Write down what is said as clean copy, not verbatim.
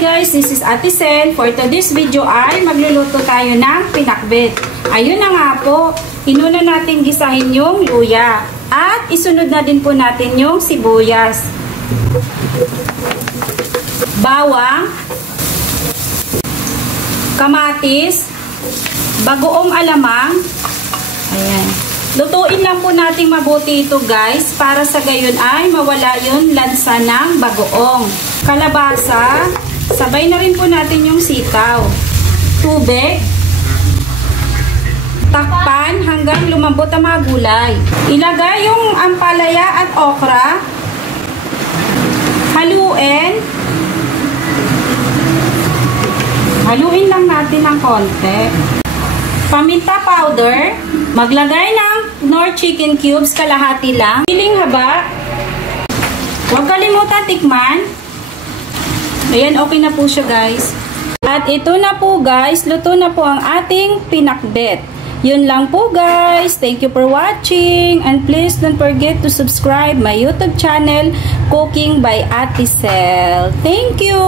guys, this is Ate Sel. For today's video ay magluluto tayo ng pinakbet. Ayun na nga po, inuna natin gisahin yung luya. At isunod na din po natin yung sibuyas, bawang, kamatis, bagoong alamang. Ayan. Lutuin lang po natin mabuti ito guys, para sa gayon ay mawala yung lansa ng bagoong. Kalabasa, sabay na rin po natin yung sitaw. Tubig, takpan hanggang lumambot ang mga gulay. Ilagay yung ampalaya at okra. Haluin lang natin ng konti. Paminta powder, maglagay ng Knorr chicken cubes, kalahati lang. Piling haba. Huwag kalimutan tikman. Ayan, okay na po siya guys. At ito na po guys, luto na po ang ating pinakbet. Yun lang po guys. Thank you for watching. And please don't forget to subscribe my YouTube channel, Cooking by Ate Sel. Thank you!